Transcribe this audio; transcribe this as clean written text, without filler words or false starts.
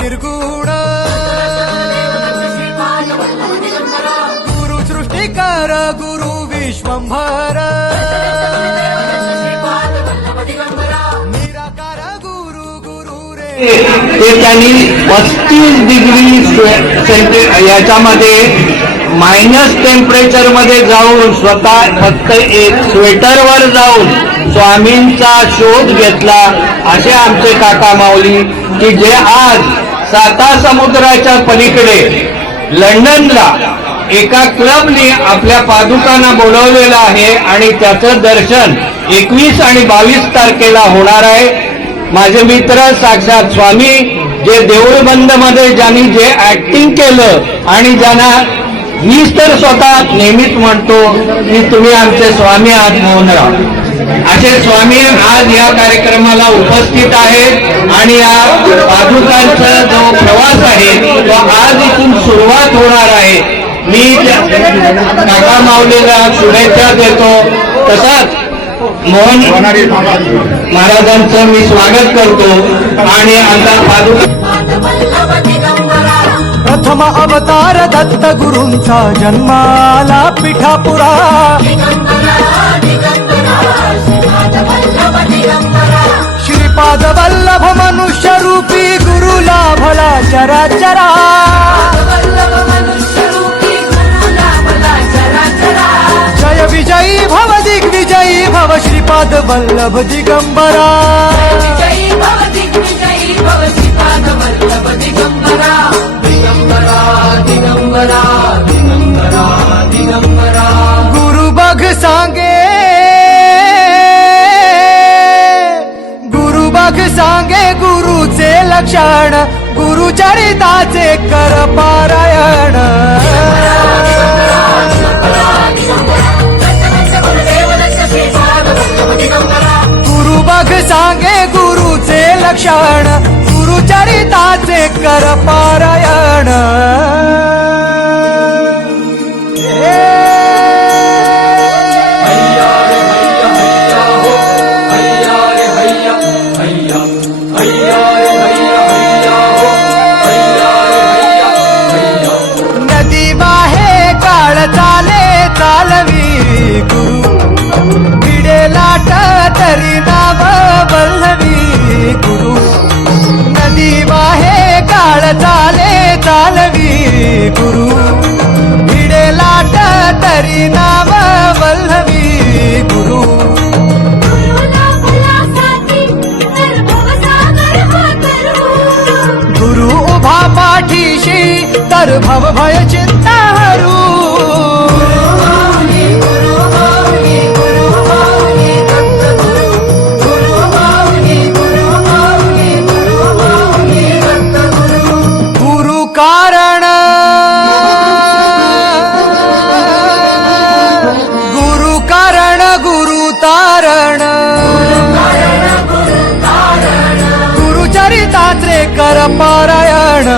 निर्गुण गुरु सृष्टिकर गुरु विश्वंभर निराकार गुरु गुरु रे ते त्यांनी 35 डिग्री याच्यामध्ये मायनस टेम्परेचर मध्ये जाऊन स्वतः फक्त एक स्वेटरवर जाऊन स्वामींचा शोध घेतला असे आमचे काका माऊली की जे आज 7 समुद्राच्या पलीकडे लंडनला एका क्लबने आपल्या पादुकांना बोलवलेलं आहे आणि त्याचं दर्शन 21 आणि 22 तारखेला होणार आहे. माझे मित्र साक्षात स्वामी जे देऊळबंद मध्ये ज्यांनी जे ऍक्टिंग केलं आणि ज्यांना मीच तर स्वतः नेहमीच म्हणतो की तुम्ही आमचे स्वामी आहात म्हणून राहा असे स्वामी आज या कार्यक्रमाला उपस्थित आहेत आणि या पादुकांचा जो प्रवास आहे तो आज इथून सुरुवात होणार आहे. मी काका माऊलीला शुभेच्छा देतो. तसाच मोहन महाराजांचं मी स्वागत करतो आणि आता पादुका प्रथम अवतार दत्त गुरूंचा जन्माला पिठापुरा श्रीपाद वल्लभ मनुष्य रूपी गुरु लाभला चराचरा जय विजयी भव दिग्विजयी भव श्रीपाद वल्लभ दिगंबरा गुरु बघ सांगे गुरु बघ सांगे गुरुचे लक्षण गुरुचरिताचे कर पारायण गुरु बघ सांगे गुरुचे लक्षण गुरुचरिताचे कर पारायण नदी वाहे काळ चाले चालवी गुरु भिडे लाट तरी नाव वल्लवी गुरु नदी वाहे काळ चाले चालवी गुरु भिडे लाट तरी नाव वल्लवी गुरु गुरु उभा पाठीशी तर भव भय चिंता हरू गुरु कारण गुरु कारण गुरु तारण गुरुचरिताचे कर पारायण